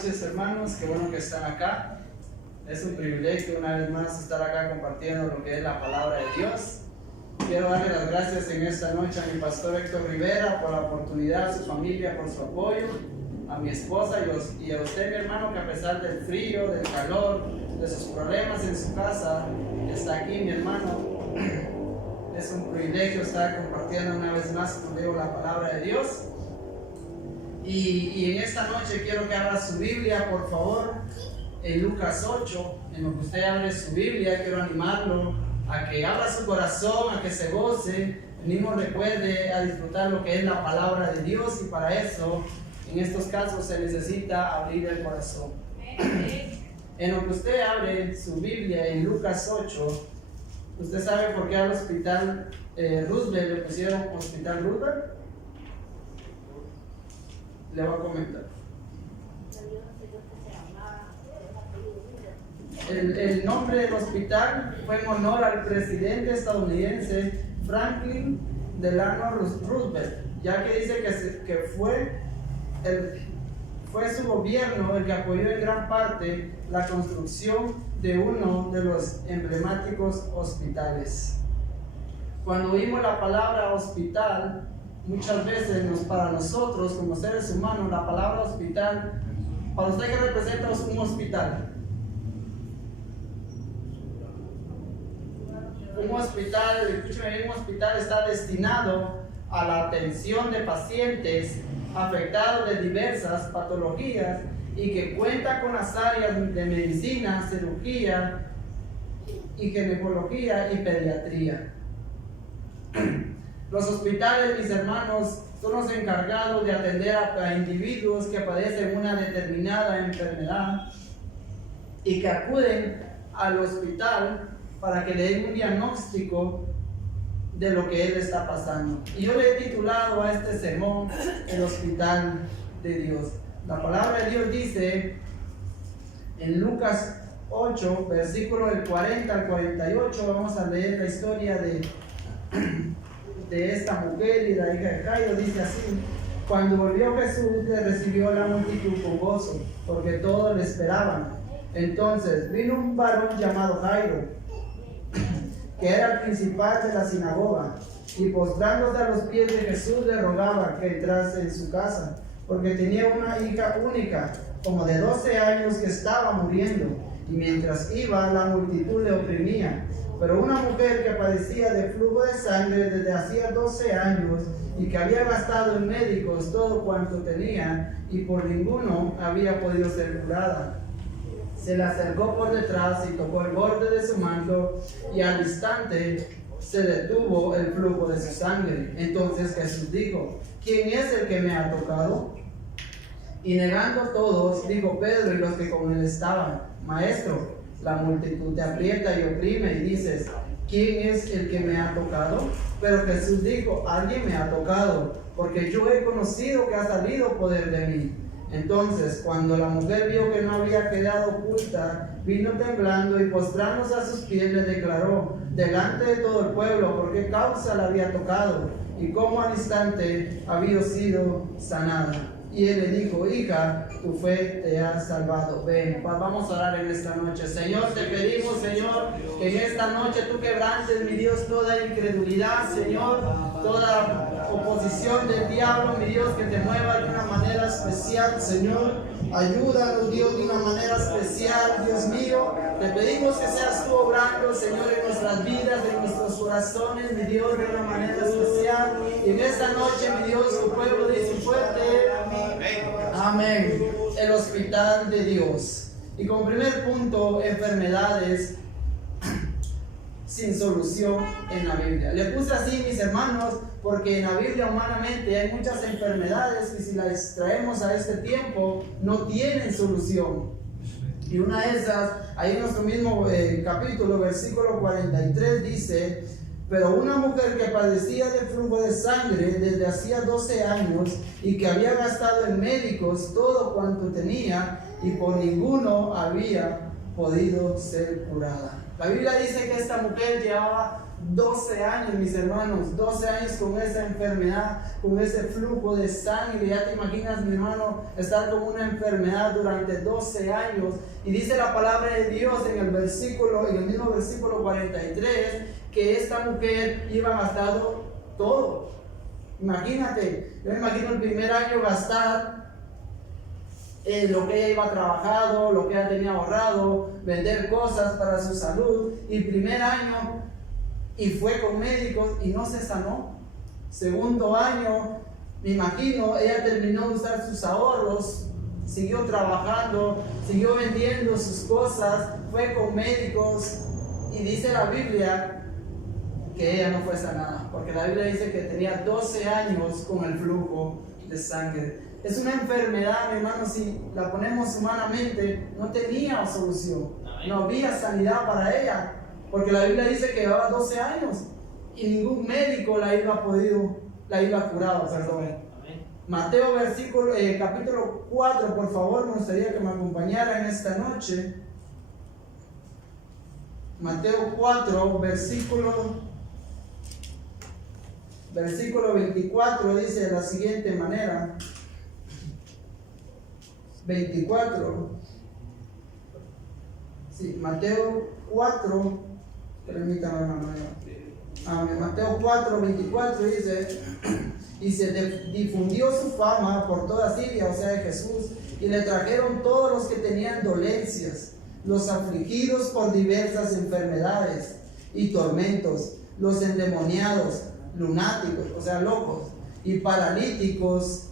noches, hermanos. Qué bueno que están acá. Es un privilegio una vez más estar acá compartiendo lo que es la palabra de Dios. Quiero darle las gracias en esta noche a mi pastor Héctor Rivera por la oportunidad, a su familia por su apoyo, a mi esposa y a usted, mi hermano, que a pesar del frío, del calor, de sus problemas en su casa, está aquí, mi hermano. Es un privilegio estar compartiendo una vez más contigo la palabra de Dios. Y en esta noche quiero que abra su Biblia, por favor, en Lucas 8. En lo que usted abre su Biblia, quiero animarlo a que abra su corazón, a que se goce, el mismo recuerde a disfrutar lo que es la palabra de Dios, y para eso, en estos casos, se necesita abrir el corazón. En lo que usted abre su Biblia en Lucas 8, ¿usted sabe por qué al hospital Roosevelt le pusieron Hospital Roosevelt? Le voy a comentar. El nombre del hospital fue en honor al presidente estadounidense Franklin Delano Roosevelt, ya que dice que fue su gobierno el que apoyó en gran parte la construcción de uno de los emblemáticos hospitales. Cuando oímos la palabra hospital, muchas veces para nosotros como seres humanos, la palabra hospital, ¿para usted qué representa un hospital? Un hospital, escúcheme bien, un hospital está destinado a la atención de pacientes afectados de diversas patologías y que cuenta con las áreas de medicina, cirugía y ginecología y pediatría. Los hospitales, mis hermanos, son los encargados de atender a individuos que padecen una determinada enfermedad y que acuden al hospital para que le den un diagnóstico de lo que él está pasando. Y yo le he titulado a este sermón El Hospital de Dios. La palabra de Dios dice en Lucas 8, versículo del 40 al 48, vamos a leer la historia de esta mujer y la hija de Jairo. Dice así: cuando volvió Jesús, le recibió la multitud con gozo, porque todos le esperaban. Entonces vino un varón llamado Jairo, que era el principal de la sinagoga, y postrándose a los pies de Jesús le rogaba que entrase en su casa, porque tenía una hija única, como de 12 años, que estaba muriendo, y mientras iba la multitud le oprimía. Pero una mujer que padecía de flujo de sangre desde hacía 12 años, y que había gastado en médicos todo cuanto tenía, y por ninguno había podido ser curada, se le acercó por detrás y tocó el borde de su manto, y al instante se detuvo el flujo de su sangre. Entonces Jesús dijo: ¿quién es el que me ha tocado? Y negando todos, dijo Pedro y los que con él estaban: Maestro, la multitud te aprieta y oprime, y dices: ¿quién es el que me ha tocado? Pero Jesús dijo: alguien me ha tocado, porque yo he conocido que ha salido poder de mí. Entonces, cuando la mujer vio que no había quedado oculta, vino temblando y postrándose a sus pies le declaró delante de todo el pueblo por qué causa la había tocado y cómo al instante había sido sanada. Y él le dijo: hija, tu fe te ha salvado. Ven, vamos a orar en esta noche. Señor, te pedimos, Señor, que en esta noche tú quebrantes, mi Dios, toda incredulidad, Señor, toda oposición del diablo, mi Dios, que te mueva de una manera especial, Señor. Ayúdanos, Dios, de una manera especial, Dios mío. Te pedimos que seas tú obrando, Señor, en nuestras vidas, en nuestros corazones, mi Dios, de una manera especial. Y en esta noche, mi Dios, tu pueblo dice fuerte: amén. El hospital de Dios. Y como primer punto, enfermedades sin solución en la Biblia. Le puse así, mis hermanos, porque en la Biblia humanamente hay muchas enfermedades que si las traemos a este tiempo no tienen solución. Y una de esas, ahí en nuestro mismo capítulo, versículo 43, dice: pero una mujer que padecía de flujo de sangre desde hacía 12 años y que había gastado en médicos todo cuanto tenía y por ninguno había podido ser curada. La Biblia dice que esta mujer llevaba 12 años, mis hermanos, 12 años con esa enfermedad, con ese flujo de sangre. Ya te imaginas, mi hermano, estar con una enfermedad durante 12 años. Y dice la palabra de Dios en el mismo versículo 43, que esta mujer iba gastando todo. Imagínate, yo me imagino el primer año gastar lo que ella iba trabajado, lo que ella tenía ahorrado, vender cosas para su salud. Y primer año, y fue con médicos y no se sanó. Segundo año, me imagino, ella terminó de usar sus ahorros, siguió trabajando, siguió vendiendo sus cosas, fue con médicos, y dice la Biblia que ella no fue sanada, porque la Biblia dice que tenía 12 años con el flujo de sangre. Es una enfermedad, mi hermano, si la ponemos humanamente, no tenía solución, no había sanidad para ella, porque la Biblia dice que llevaba 12 años y ningún médico la iba curado, perdón. Mateo capítulo 4, por favor, me gustaría que me acompañaran esta noche. Mateo 4, versículo 24 dice de la siguiente manera. 24. Sí, Mateo 4, permítame, hermano. Mateo 4, 24 dice: y se difundió su fama por toda Siria, o sea, de Jesús, y le trajeron todos los que tenían dolencias, los afligidos por diversas enfermedades y tormentos, los endemoniados, lunáticos, o sea, locos, y paralíticos,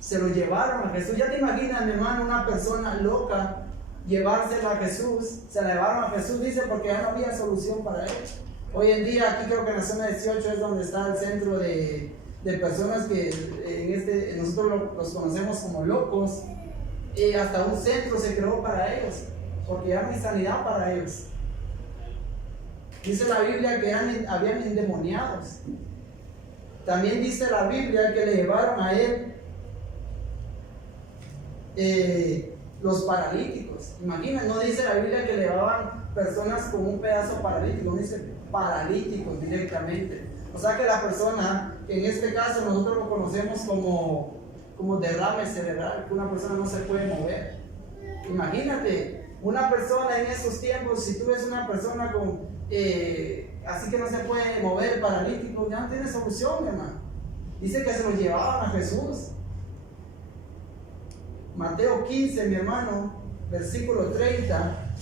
se lo llevaron a Jesús. Ya te imaginas, mi hermano, una persona loca llevársela a Jesús. Se la llevaron a Jesús, dice, porque ya no había solución para él. Hoy en día, aquí creo que en la zona 18 es donde está el centro de personas que nosotros los conocemos como locos. Hasta un centro se creó para ellos, porque ya no hay sanidad para ellos. Dice la Biblia que habían endemoniados. También dice la Biblia que le llevaron a él los paralíticos. Imagina, no dice la Biblia que le llevaban personas con un pedazo paralítico, no dice paralíticos directamente. O sea que la persona, en este caso nosotros lo conocemos como derrame cerebral, que una persona no se puede mover. Imagínate, una persona en esos tiempos, si tú ves una persona así que no se puede mover, paralítico, ya no tiene solución, mi hermano. Dice que se lo llevaban a Jesús. Mateo 15, mi hermano, versículo 30.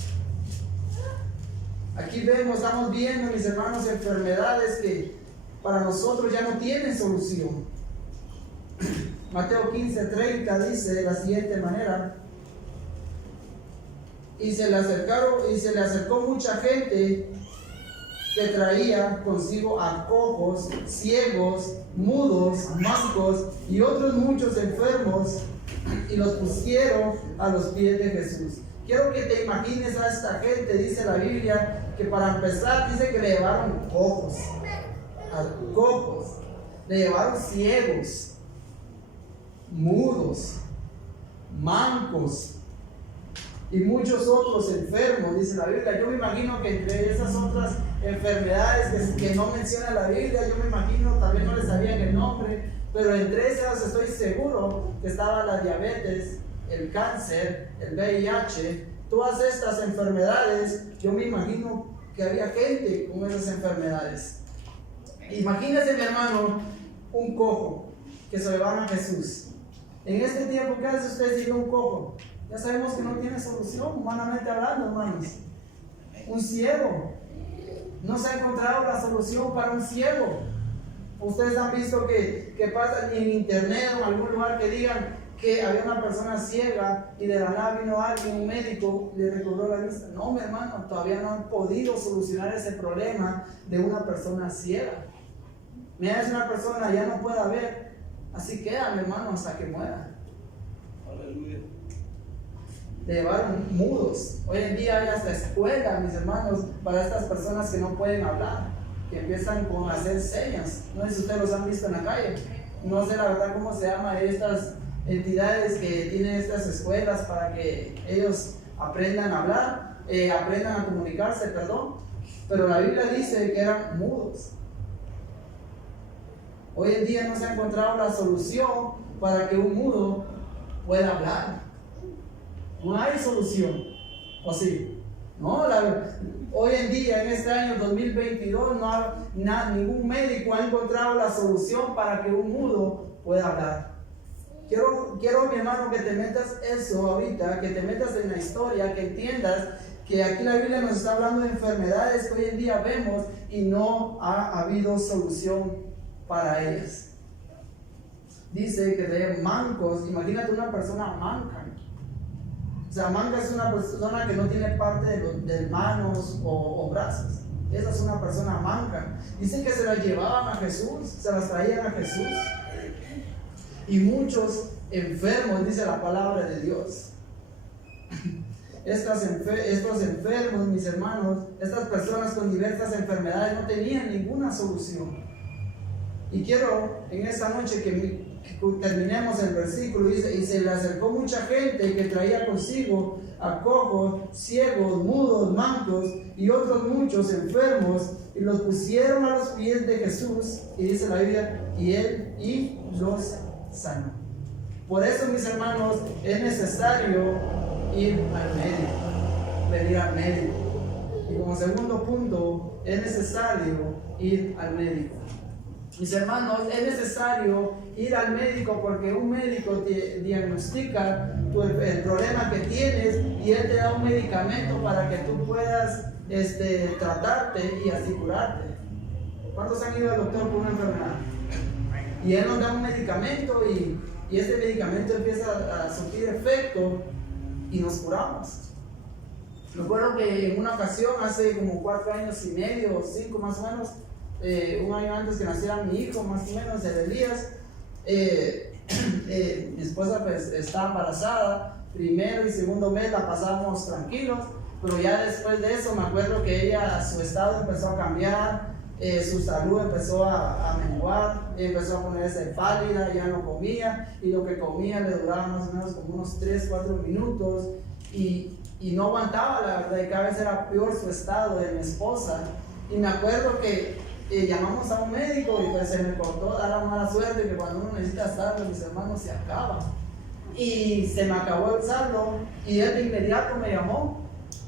Aquí estamos viendo, mis hermanos, enfermedades que para nosotros ya no tienen solución. Mateo 15, 30 dice de la siguiente manera: y se le acercó mucha gente que traía consigo a cojos, ciegos, mudos, mancos y otros muchos enfermos, y los pusieron a los pies de Jesús. Quiero que te imagines a esta gente. Dice la Biblia que para empezar dice que le llevaron cojos, le llevaron ciegos, mudos, mancos y muchos otros enfermos, dice la Biblia. Yo me imagino que entre esas otras enfermedades que no menciona la Biblia, yo me imagino, también no les sabían el nombre, pero entre esas estoy seguro que estaba la diabetes, el cáncer, el VIH, todas estas enfermedades. Yo me imagino que había gente con esas enfermedades. Imagínese, mi hermano, un cojo que se lo llevaron a Jesús. En este tiempo, ¿qué hace usted si ve un cojo? Ya sabemos que no tiene solución, humanamente hablando, hermanos. Un ciego. No se ha encontrado la solución para un ciego. Ustedes han visto que pasa en internet o en algún lugar que digan que había una persona ciega y de la nada vino alguien, un médico, le recobró la vista. No, mi hermano, todavía no han podido solucionar ese problema de una persona ciega. Mira, es una persona, ya no puede ver, así queda, mi hermano, hasta que muera. Aleluya. Le llevaron mudos. Hoy en día hay hasta escuela, mis hermanos, para estas personas que no pueden hablar, que empiezan con hacer señas. No sé si ustedes los han visto en la calle. No sé la verdad cómo se llaman estas entidades que tienen estas escuelas para que ellos aprendan a hablar, aprendan a comunicarse, pero la Biblia dice que eran mudos. Hoy en día no se ha encontrado la solución para que un mudo pueda hablar. No hay solución, ¿o sí? No, hoy en día, en este año 2022, ningún médico ha encontrado la solución para que un mudo pueda hablar. Quiero, mi hermano, que te metas eso ahorita, que te metas en la historia, que entiendas que aquí la Biblia nos está hablando de enfermedades que hoy en día vemos y no ha habido solución para ellas. Dice que de mancos, imagínate una persona manca. O sea, manca es una persona que no tiene parte de manos o brazos. Esa es una persona manca. Dicen que se las llevaban a Jesús, se las traían a Jesús. Y muchos enfermos, dice la palabra de Dios. Estos enfermos, mis hermanos, estas personas con diversas enfermedades no tenían ninguna solución. Y quiero en esta noche que terminemos el versículo. Dice: y se le acercó mucha gente que traía consigo a cojos, ciegos, mudos, mancos y otros muchos enfermos, y los pusieron a los pies de Jesús, y dice la Biblia, y los sanó. Por eso, mis hermanos, es necesario ir al médico, venir al médico. Y como segundo punto, es necesario ir al médico. Mis hermanos, es necesario ir al médico porque un médico te diagnostica el problema que tienes y él te da un medicamento para que tú puedas tratarte y así curarte. ¿Cuántos han ido al doctor por una enfermedad? Y él nos da un medicamento y ese medicamento empieza a surtir efecto y nos curamos. Me acuerdo que en una ocasión, hace como 4 años y medio o 5 más o menos, un año antes que naciera mi hijo, más o menos, el Elías, mi esposa pues estaba embarazada. Primero y segundo mes la pasamos tranquilos, pero ya después de eso me acuerdo que ella, su estado empezó a cambiar, su salud empezó a menguar, empezó a ponerse pálida, ya no comía, y lo que comía le duraba más o menos como unos 3-4 minutos, y no aguantaba, la verdad, y cada vez era peor su estado de mi esposa. Y me acuerdo que llamamos a un médico y pues se me cortó, da la mala suerte que cuando uno necesita saldo, mis hermanos, se acaba. Y se me acabó el saldo y él de inmediato me llamó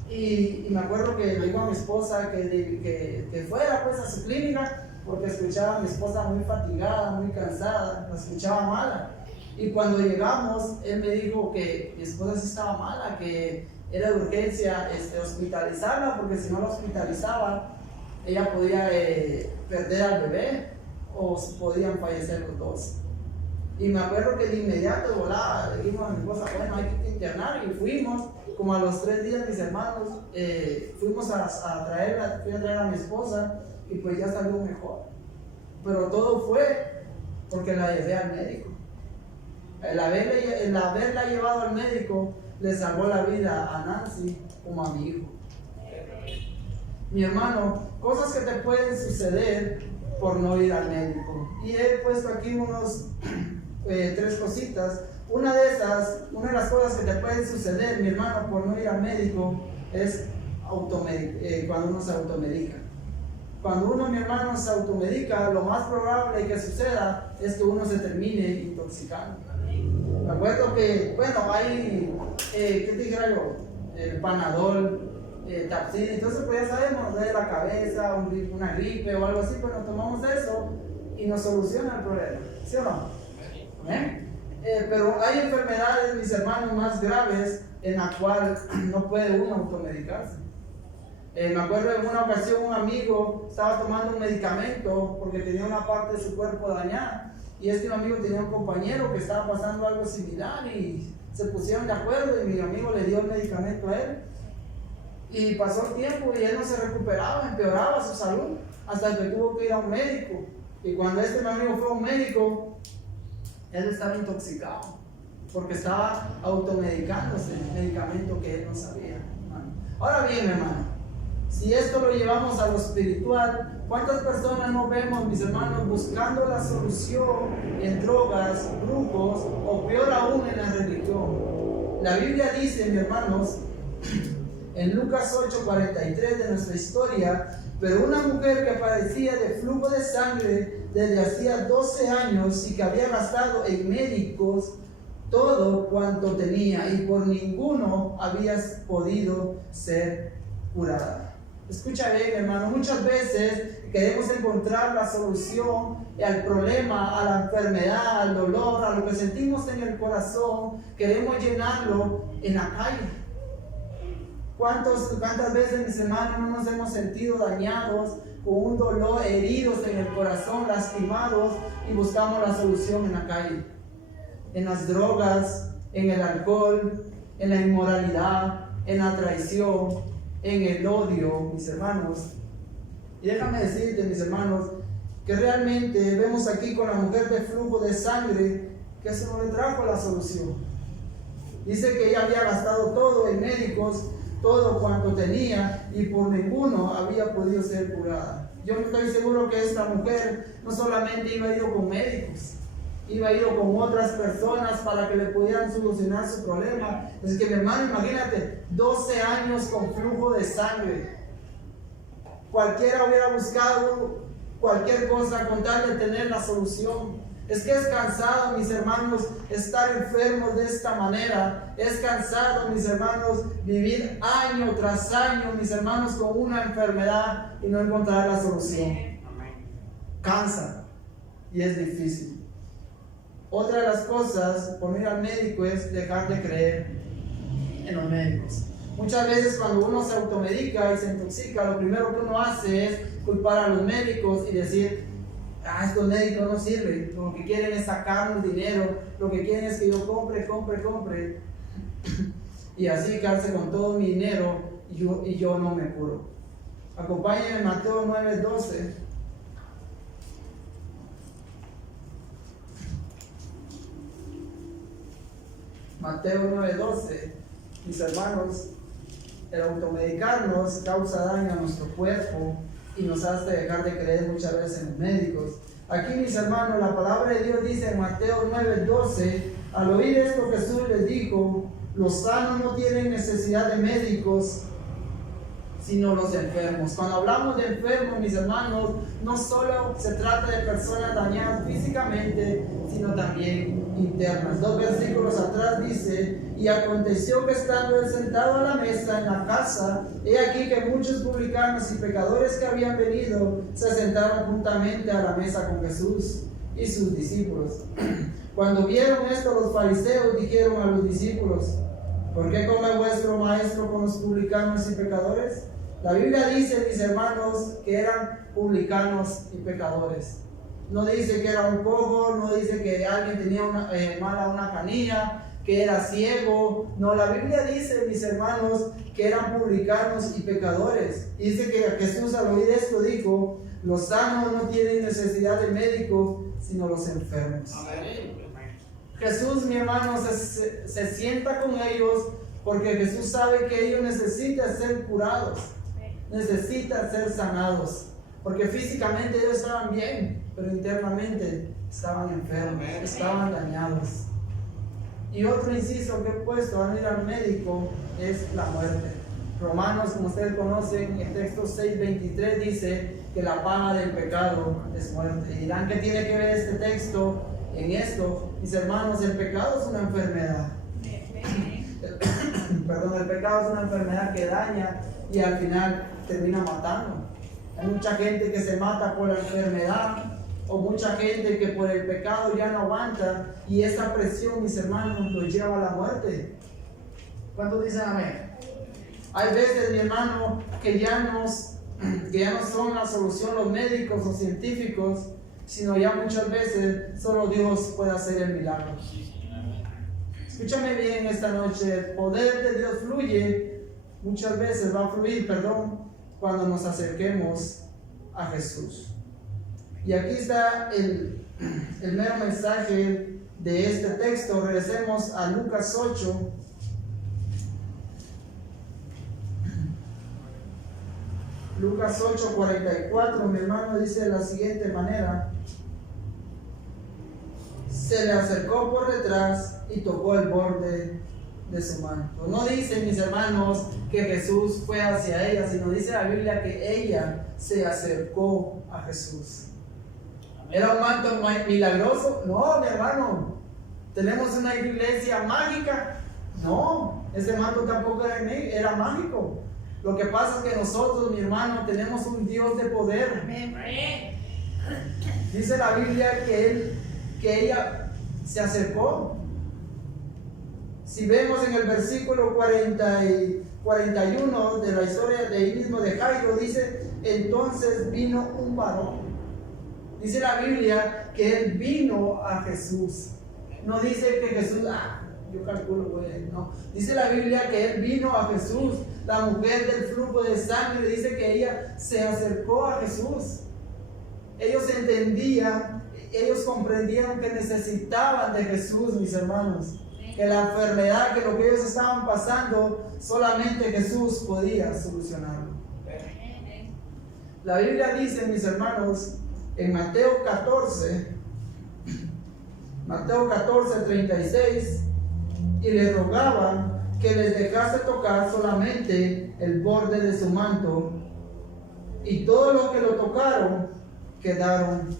y me acuerdo que le dijo a mi esposa que fuera pues a su clínica porque escuchaba a mi esposa muy fatigada, muy cansada, la escuchaba mala. Y cuando llegamos, él me dijo que mi esposa sí estaba mala, que era de urgencia hospitalizarla porque si no la hospitalizaba ella podía perder al bebé o podían fallecer los dos. Y me acuerdo que de inmediato de volada le dijimos a mi esposa: bueno, hay que internar, y fuimos. Como a los 3 días, mis hermanos, fuimos fui a traer a mi esposa y pues ya salió mejor. Pero todo fue porque la llevé al médico. El haberla llevado al médico le salvó la vida a Nancy como a mi hijo. Mi hermano, cosas que te pueden suceder por no ir al médico. Y he puesto aquí unos 3 cositas. Una de las cosas que te pueden suceder, mi hermano, por no ir al médico es cuando uno se automedica. Cuando uno, mi hermano, se automedica, lo más probable que suceda es que uno se termine intoxicando. Me acuerdo que, bueno, hay, ¿qué te dijera yo? El Panadol, Tapsin, entonces pues ya sabemos, nos duele la cabeza, una gripe o algo así, pues nos tomamos eso y nos soluciona el problema, ¿sí o no? ¿Eh? Pero hay enfermedades, mis hermanos, más graves en la cual no puede uno automedicarse. Me acuerdo en una ocasión un amigo estaba tomando un medicamento porque tenía una parte de su cuerpo dañada, y un amigo tenía un compañero que estaba pasando algo similar y se pusieron de acuerdo y mi amigo le dio el medicamento a él. Y pasó el tiempo y él no se recuperaba, empeoraba su salud hasta que tuvo que ir a un médico. Y cuando mi amigo fue a un médico, él estaba intoxicado porque estaba automedicándose el medicamento que él no sabía, hermano. Ahora bien, hermano, si esto lo llevamos a lo espiritual, ¿cuántas personas no vemos, mis hermanos, buscando la solución en drogas, brujos o peor aún en la religión? La Biblia dice, mis hermanos, en Lucas 8:43 de nuestra historia, pero una mujer que padecía de flujo de sangre desde hacía 12 años y que había gastado en médicos todo cuanto tenía y por ninguno había podido ser curada. Escucha bien, hermano, muchas veces queremos encontrar la solución al problema, a la enfermedad, al dolor, a lo que sentimos en el corazón. Queremos llenarlo en la calle. ¿Cuántas veces, mis hermanos, no nos hemos sentido dañados, con un dolor, heridos en el corazón, lastimados, y buscamos la solución en la calle? En las drogas, en el alcohol, en la inmoralidad, en la traición, en el odio, mis hermanos. Y déjame decirte, mis hermanos, que realmente vemos aquí con la mujer de flujo de sangre que eso no le trajo la solución. Dice que ella había gastado todo en médicos, todo cuanto tenía, y por ninguno había podido ser curada. Yo estoy seguro que esta mujer no solamente iba a ir con médicos, iba a ir con otras personas para que le pudieran solucionar su problema. Es que, mi hermano, imagínate, 12 años con flujo de sangre. Cualquiera hubiera buscado cualquier cosa con tal de tener la solución. Es que es cansado, mis hermanos, estar enfermos de esta manera. Es cansado, mis hermanos, vivir año tras año, mis hermanos, con una enfermedad y no encontrar la solución. Cansa y es difícil. Otra de las cosas por ir al médico es dejar de creer en los médicos. Muchas veces cuando uno se automedica y se intoxica, lo primero que uno hace es culpar a los médicos y decir: estos médicos no sirven, lo que quieren es sacarnos dinero, lo que quieren es que yo compre, y así quedarse con todo mi dinero y yo no me curo. Acompáñenme en Mateo 9:12. Mateo 9:12. Mis hermanos, el automedicarnos causa daño a nuestro cuerpo y nos hace dejar de creer muchas veces en los médicos. Aquí, mis hermanos, la palabra de Dios dice en Mateo 9:12: al oír esto Jesús les dijo: los sanos no tienen necesidad de médicos, sino los enfermos. Cuando hablamos de enfermos, mis hermanos, no solo se trata de personas dañadas físicamente, sino también internas. 2 versículos atrás dice: y aconteció que estando él sentado a la mesa en la casa, he aquí que muchos publicanos y pecadores que habían venido se sentaron juntamente a la mesa con Jesús y sus discípulos. Cuando vieron esto, los fariseos dijeron a los discípulos: ¿por qué come vuestro maestro con los publicanos y pecadores? La Biblia dice, mis hermanos, que eran publicanos y pecadores. No dice que era un cojo, no dice que alguien tenía una canilla, que era ciego. No, la Biblia dice, mis hermanos, que eran publicanos y pecadores. Dice que Jesús, al oír esto, dijo: los sanos no tienen necesidad de médico, sino los enfermos. Amén. Jesús, mi hermano, se sienta con ellos porque Jesús sabe que ellos necesitan ser curados, necesitan ser sanados, porque físicamente ellos estaban bien, pero internamente estaban enfermos, estaban dañados. Y otro inciso que he puesto al ir al médico es la muerte. Romanos, como ustedes conocen, el texto 6:23 dice que la paga del pecado es muerte. Y dirán, ¿qué tiene que ver este texto en esto? Mis hermanos, el pecado es una enfermedad. Perdón, el pecado es una enfermedad que daña y al final termina matando. Hay mucha gente que se mata por la enfermedad, o mucha gente que por el pecado ya no aguanta, y esa presión, mis hermanos, los lleva a la muerte. ¿Cuántos dicen amén? Hay veces, mi hermano, que ya no son la solución los médicos o científicos, sino ya muchas veces solo Dios puede hacer el milagro. Escúchame bien esta noche: el poder de Dios muchas veces va a fluir, cuando nos acerquemos a Jesús. Y aquí está el mero mensaje de este texto. Regresemos a Lucas 8. Lucas 8:44, mi hermano, dice de la siguiente manera: se le acercó por detrás y tocó el borde de su manto. No dice, mis hermanos, que Jesús fue hacia ella, sino dice la Biblia que ella se acercó a Jesús. ¿Era un manto milagroso? No, mi hermano. ¿Tenemos una iglesia mágica? No, ese manto tampoco era mágico. Lo que pasa es que nosotros, mi hermano, tenemos un Dios de poder. Dice la Biblia que ella se acercó. Si vemos en el versículo 40 y 41 de la historia de ahí mismo de Jairo, dice, entonces vino un varón. Dice la Biblia que él vino a Jesús. No dice que Jesús, yo calculo, güey, no. Dice la Biblia que él vino a Jesús. La mujer del flujo de sangre dice que ella se acercó a Jesús. Ellos entendían, ellos comprendieron que necesitaban de Jesús, mis hermanos. Que la enfermedad, que lo que ellos estaban pasando, solamente Jesús podía solucionarlo. La Biblia dice, mis hermanos, en Mateo 14, 36, y le rogaban que les dejase tocar solamente el borde de su manto, y todos los que lo tocaron quedaron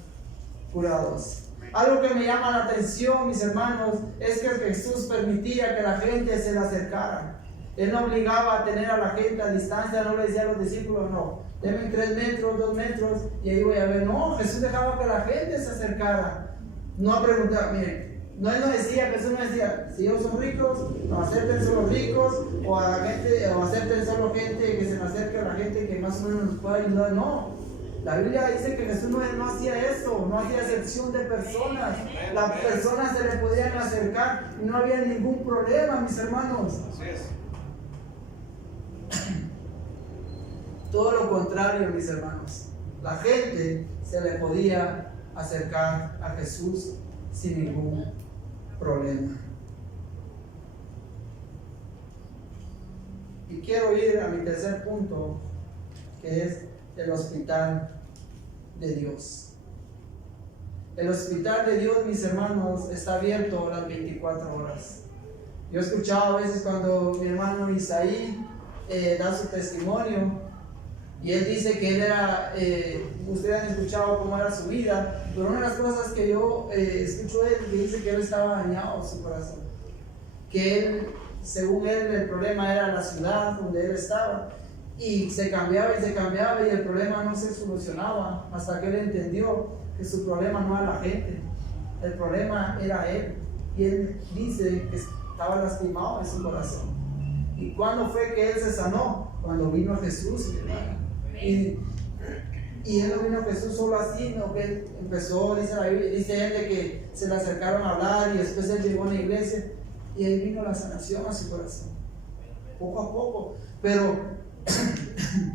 curados. Algo que me llama la atención, mis hermanos, es que Jesús permitía que la gente se le acercara. Él no obligaba a tener a la gente a distancia, no le decía a los discípulos, no, denme 3 metros, 2 metros, y ahí voy a ver. No, Jesús dejaba que la gente se acercara. No preguntaba, miren, Jesús no decía, si ellos son ricos, no acepten solo ricos, o acepten solo gente que se me acerque a la gente que más o menos nos pueda ayudar. No. La Biblia dice que Jesús no hacía eso, no hacía excepción de personas. Las personas se le podían acercar y no había ningún problema, mis hermanos. Así es. Todo lo contrario, mis hermanos. La gente se le podía acercar a Jesús sin ningún problema. Y quiero ir a mi tercer punto, que es el hospital de Dios. El hospital de Dios, mis hermanos, está abierto las 24 horas. Yo he escuchado a veces cuando mi hermano Isaí da su testimonio, y él dice que él era, ustedes han escuchado cómo era su vida, pero una de las cosas que yo escucho de él, que dice que él estaba dañado su corazón, que él, según él, el problema era la ciudad donde él estaba, y se cambiaba y el problema no se solucionaba, hasta que él entendió que su problema no era la gente, el problema era él, y él dice que estaba lastimado en su corazón. ¿Y cuándo fue que él se sanó? Cuando vino a Jesús, y él no vino a Jesús solo así, no, que él empezó, dice la Biblia, dice él de que se le acercaron a hablar, y después él llegó a la iglesia y ahí vino la sanación a su corazón, poco a poco, pero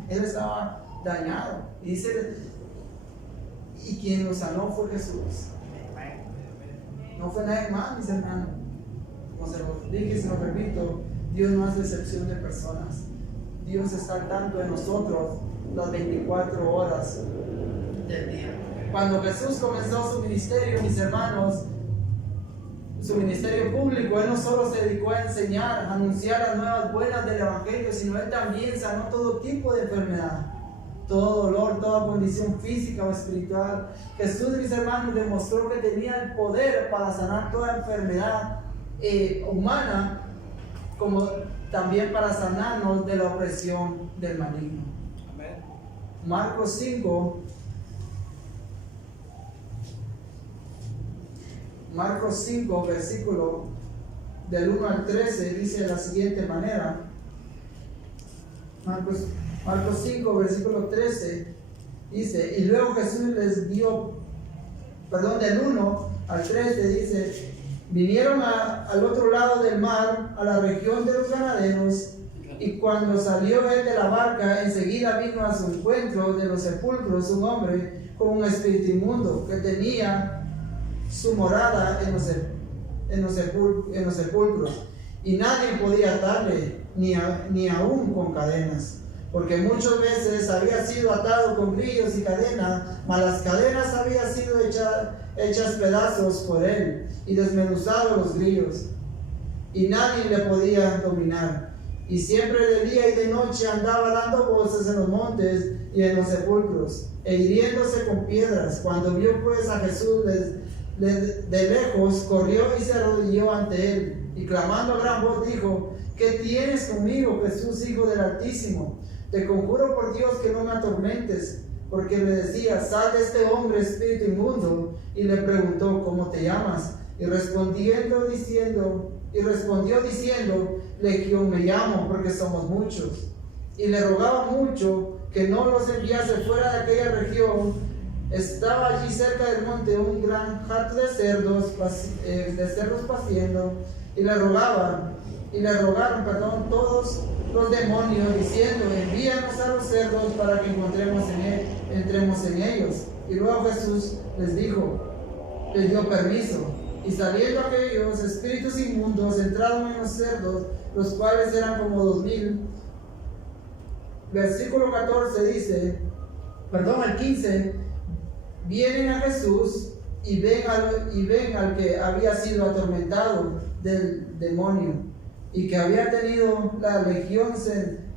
él estaba dañado, y dice, y quien lo sanó fue Jesús, no fue nadie más, mis hermanos. Como se lo dije y se lo repito, Dios no hace excepción de personas. Dios está al tanto de nosotros las 24 horas del día. Cuando Jesús comenzó su ministerio, mis hermanos, su ministerio público, Él no solo se dedicó a enseñar, a anunciar las nuevas buenas del Evangelio, sino Él también sanó todo tipo de enfermedad, todo dolor, toda condición física o espiritual. Jesús, mis hermanos, demostró que tenía el poder para sanar toda enfermedad humana, como también para sanarnos de la opresión del maligno. Amén. Marcos 5, versículo del 1 al 13, dice de la siguiente manera. Marcos 5, versículo 13, dice, y luego Jesús les dio, del 1 al 13, dice, vinieron al otro lado del mar, a la región de los ganaderos, y cuando salió él de la barca, enseguida vino a su encuentro de los sepulcros un hombre con un espíritu inmundo, que tenía su morada en los sepulcros, y nadie podía atarle, ni aún con cadenas, porque muchas veces había sido atado con grillos y cadenas, mas las cadenas habían sido hechas pedazos por él, y desmenuzados los grillos. y nadie le podía dominar. Y siempre de día y de noche andaba dando voces en los montes y en los sepulcros, e hiriéndose con piedras. Cuando vio pues a Jesús de lejos, corrió y se arrodilló ante él, y clamando a gran voz dijo: ¿Qué tienes conmigo, Jesús, Hijo del Altísimo? Te conjuro por Dios que no me atormentes. Porque le decía: sal de este hombre, espíritu inmundo. Y le preguntó: ¿cómo te llamas? Y respondió diciendo: Legión me llamo, porque somos muchos. Y le rogaba mucho que no los enviase fuera de aquella región. Estaba allí cerca del monte un gran hato de cerdos paciendo, y le rogaron todos los demonios, diciendo: envíanos a los cerdos para que entremos en ellos. Y luego Jesús les dio permiso. Y saliendo aquellos espíritus inmundos, entraron en los cerdos, los cuales eran como 2000. Versículo 14 dice, el 15, vienen a Jesús y ven al que había sido atormentado del demonio, y que había tenido la legión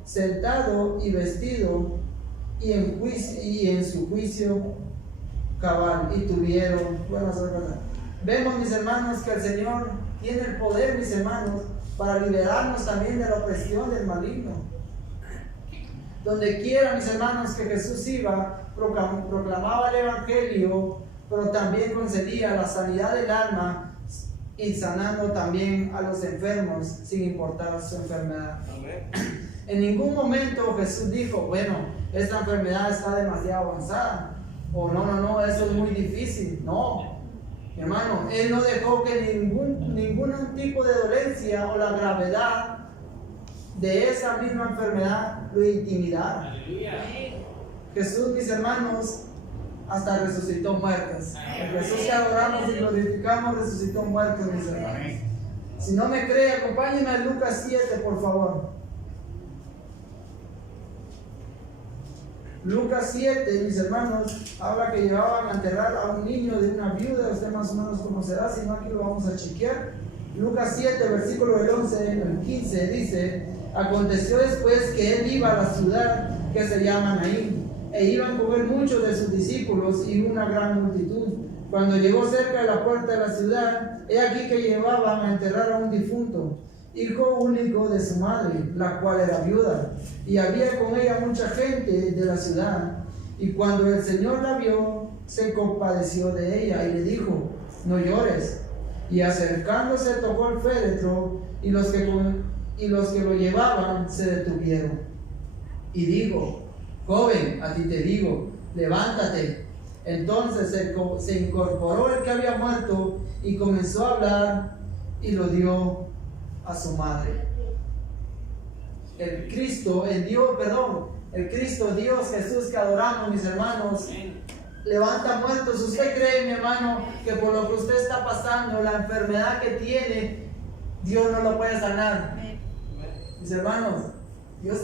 sentado y vestido, y en su juicio cabal, y tuvieron buenas obras. Vemos, mis hermanos, que el Señor tiene el poder, mis hermanos, para liberarnos también de la opresión del maligno. Donde quiera, mis hermanos, que Jesús iba, proclamaba el Evangelio, pero también concedía la sanidad del alma, y sanando también a los enfermos sin importar su enfermedad. Amén. En ningún momento Jesús dijo: bueno, esta enfermedad está demasiado avanzada, o no, eso es muy difícil. No, mi hermano, Él no dejó que ningún tipo de dolencia o la gravedad de esa misma enfermedad lo intimidara. Aleluya. Jesús, mis hermanos, hasta resucitó muertos. El Jesús que adoramos y glorificamos resucitó muertos, mis hermanos. Si no me cree, acompáñenme a Lucas 7, por favor. Lucas 7, mis hermanos, habla que llevaban a enterrar a un niño de una viuda. Usted más o menos conocerá, si no aquí lo vamos a chequear. Lucas 7, versículo del 11 al 15 dice: aconteció después que él iba a la ciudad que se llama Naín, e iban con él muchos de sus discípulos y una gran multitud. Cuando llegó cerca de la puerta de la ciudad, he aquí que llevaban a enterrar a un difunto, hijo único de su madre, la cual era viuda, y había con ella mucha gente de la ciudad. Y cuando el Señor la vio, se compadeció de ella y le dijo: no llores. Y acercándose tocó el féretro, y los que lo llevaban se detuvieron. Y dijo: joven, a ti te digo, levántate. Entonces se incorporó el que había muerto y comenzó a hablar, y lo dio a su madre. El Cristo, Dios Jesús que adoramos, mis hermanos, levanta muertos. ¿Usted cree, mi hermano, que por lo que usted está pasando, la enfermedad que tiene, Dios no lo puede sanar? Mis hermanos, Dios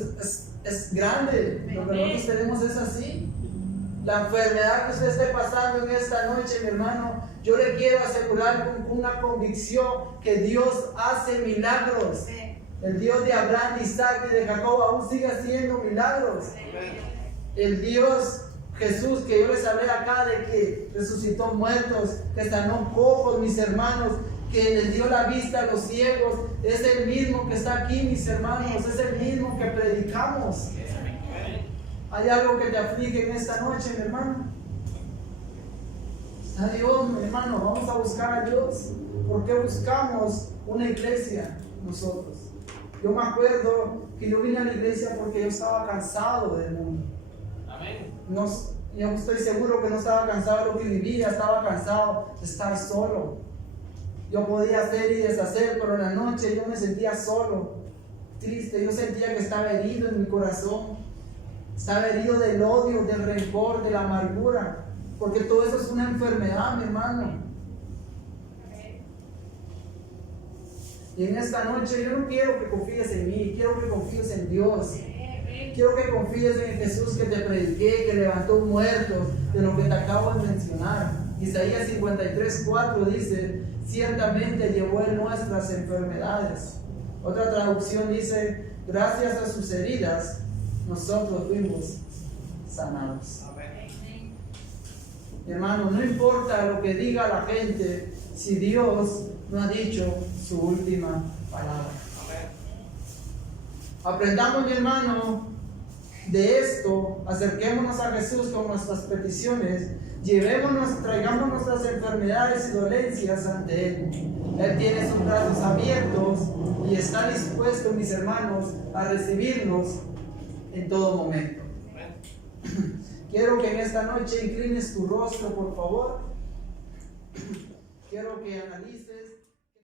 es grande. Lo que nosotros tenemos es así. La enfermedad que usted esté pasando en esta noche, mi hermano, yo le quiero asegurar con una convicción que Dios hace milagros. El Dios de Abraham, de Isaac y de Jacob aún sigue haciendo milagros. El Dios Jesús que yo les hablé acá de que resucitó muertos, que sanó cojos, mis hermanos, que les dio la vista a los ciegos, es el mismo que está aquí, mis hermanos, es el mismo que predicamos. ¿Hay algo que te aflige en esta noche, mi hermano? Está Dios, mi hermano, vamos a buscar a Dios. ¿Por qué buscamos una iglesia nosotros? Yo me acuerdo que yo vine a la iglesia porque yo estaba cansado del mundo. Amén. Yo estoy seguro que no estaba cansado de lo que vivía, estaba cansado de estar solo. Yo podía hacer y deshacer, pero en la noche yo me sentía solo, triste. Yo sentía que estaba herido en mi corazón. Estaba herido del odio, del rencor, de la amargura, porque todo eso es una enfermedad, mi hermano. Y en esta noche yo no quiero que confíes en mí, quiero que confíes en Dios. Quiero que confíes en Jesús que te prediqué, que levantó muertos, de lo que te acabo de mencionar. Isaías 53:4 dice: ciertamente llevó en nuestras enfermedades. Otra traducción dice, gracias a sus heridas, nosotros fuimos sanados. Mi hermano, no importa lo que diga la gente, si Dios no ha dicho su última palabra. Aprendamos, mi hermano, de esto, acerquémonos a Jesús con nuestras peticiones, traigamos nuestras enfermedades y dolencias ante Él. Él tiene sus brazos abiertos y está dispuesto, mis hermanos, a recibirnos en todo momento. Quiero que en esta noche inclines tu rostro, por favor. Quiero que analices